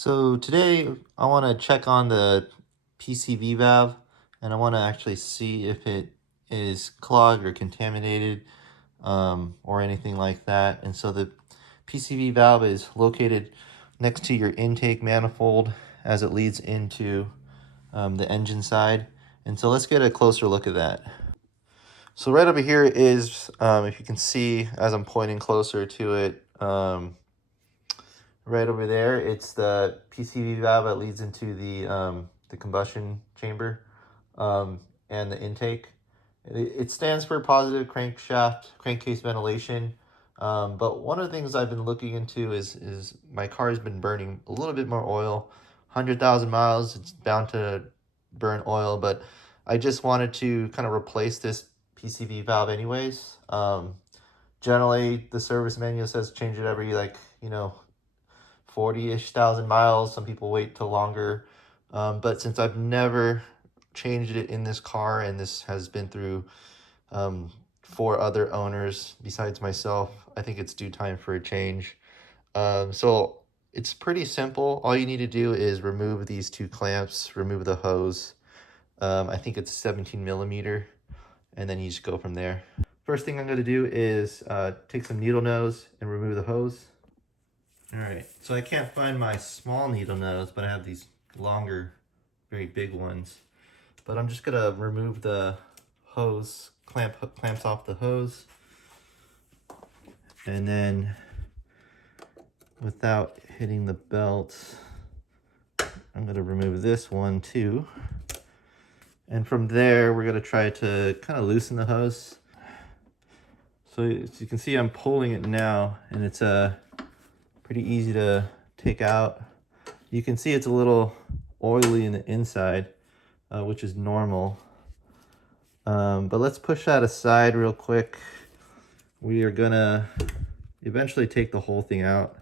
So today I want to check on the PCV valve and I want to actually see if it is clogged or contaminated or anything like that. And so the PCV valve is located next to your intake manifold as it leads into the engine side. And so let's get a closer look at that. So right over here is, if you can see as I'm pointing closer to it, right over there, it's the PCV valve that leads into the combustion chamber and the intake. It stands for positive crankshaft crankcase ventilation. But one of the things I've been looking into is my car has been burning a little bit more oil. 100,000 miles, it's bound to burn oil, but I just wanted to kind of replace this PCV valve anyways. Generally, the service manual says change it every 40-ish thousand miles. Some people wait till longer. But since I've never changed it in this car, and this has been through 4 other owners besides myself, I think it's due time for a change. So it's pretty simple. All you need to do is remove these 2 clamps, remove the hose. I think it's 17 millimeter, and then you just go from there. First thing I'm going to do is take some needle nose and remove the hose. All right, so I can't find my small needle nose, but I have these longer, very big ones. But I'm just gonna remove the hose, clamps off the hose. And then without hitting the belt, I'm gonna remove this one too. And from there, we're gonna try to kind of loosen the hose. So as you can see, I'm pulling it now, and it's pretty easy to take out. You can see it's a little oily in the inside, which is normal. But let's push that aside real quick. We are gonna eventually take the whole thing out.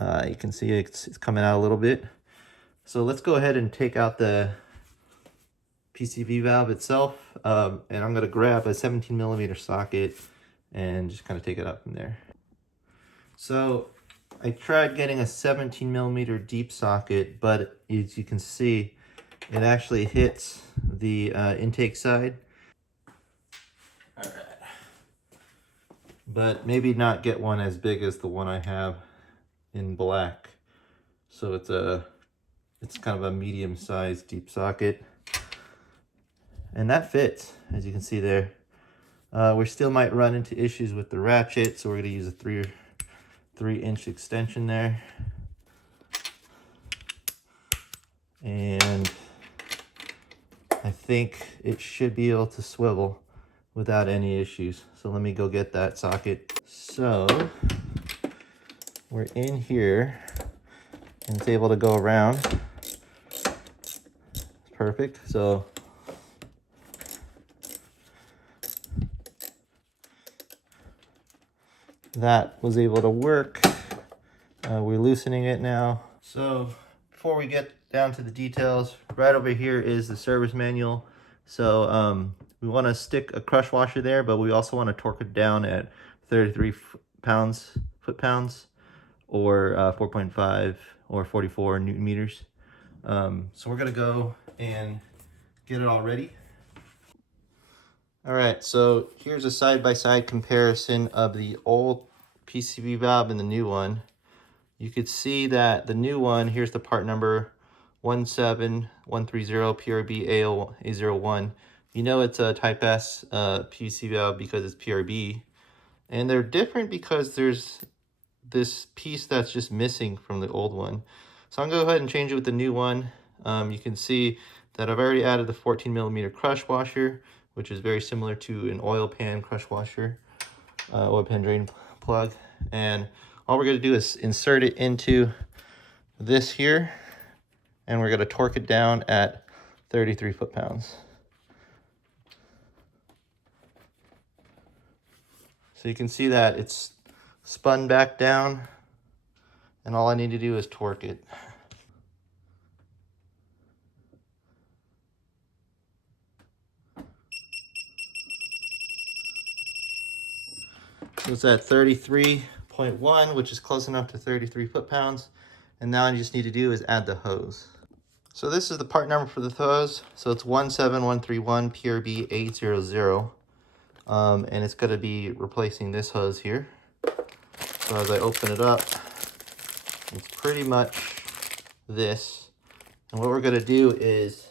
You can see it's coming out a little bit. So let's go ahead and take out the PCV valve itself. And I'm gonna grab a 17 millimeter socket and just kind of take it out from there. So I tried getting a 17 millimeter deep socket, but as you can see, it actually hits the intake side. All right. But maybe not get one as big as the one I have in black. So it's kind of a medium-sized deep socket. And that fits, as you can see there. We still might run into issues with the ratchet, so we're gonna use a 3-inch extension there. And I think it should be able to swivel without any issues. So let me go get that socket. So we're in here and it's able to go around. Perfect. So that was able to work. We're loosening it now. So before we get down to the details, right over here is the service manual. So we want to stick a crush washer there, but we also want to torque it down at 33 foot-pounds, or 4.5 or 44 Newton meters. So we're gonna go and get it all ready. All right, so here's a side-by-side comparison of the old PCV valve and the new one. You could see that the new one, here's the part number 17130 PRB A01. You know it's a Type S PCV valve because it's PRB. And they're different because there's this piece that's just missing from the old one. So I'm gonna go ahead and change it with the new one. You can see that I've already added the 14 millimeter crush washer, which is very similar to an oil pan crush washer, oil pan drain plug. And all we're gonna do is insert it into this here, and we're gonna torque it down at 33 foot-pounds. So you can see that it's spun back down, and all I need to do is torque it. So it's at 33.1, which is close enough to 33 foot-pounds. And now all you just need to do is add the hose. So this is the part number for the hose. So it's 17131 PRB800. And it's going to be replacing this hose here. So as I open it up, it's pretty much this. And what we're going to do is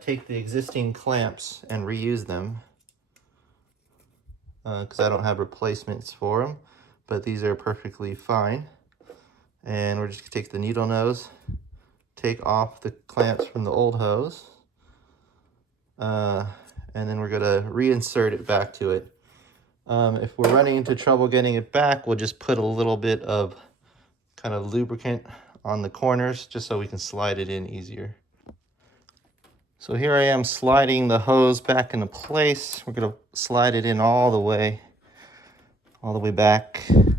take the existing clamps and reuse them, because I don't have replacements for them, but these are perfectly fine. And we're just going to take the needle nose, take off the clamps from the old hose, and then we're going to reinsert it back to it. If we're running into trouble getting it back, we'll just put a little bit of kind of lubricant on the corners just so we can slide it in easier. So here I am sliding the hose back into place. We're going to slide it in all the way back. And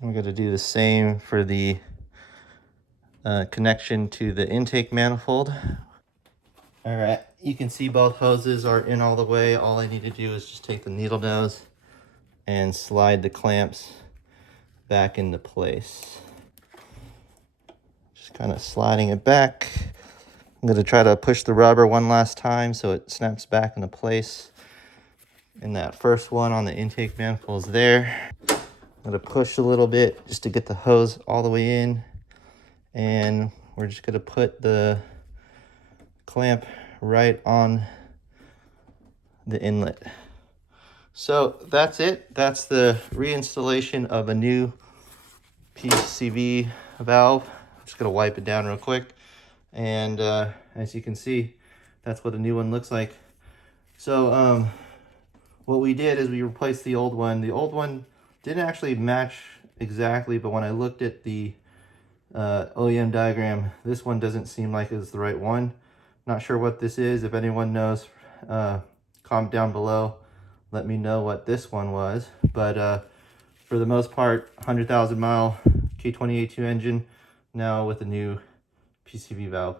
we're going to do the same for the connection to the intake manifold. All right, you can see both hoses are in all the way. All I need to do is just take the needle nose and slide the clamps back into place. Just kind of sliding it back. I'm going to try to push the rubber one last time so it snaps back into place. And that first one on the intake manifold is there. I'm going to push a little bit just to get the hose all the way in. And we're just going to put the clamp right on the inlet. So that's it. That's the reinstallation of a new PCV valve. I'm just going to wipe it down real quick. And as you can see, that's what a new one looks like. So what we did is we replaced the old one. The old one didn't actually match exactly, but when I looked at the OEM diagram, this one doesn't seem like it's the right one. Not sure what this is. If anyone knows, comment down below. Let me know what this one was. But for the most part, 100,000 mile K20A2 engine, now with a new PCV valve.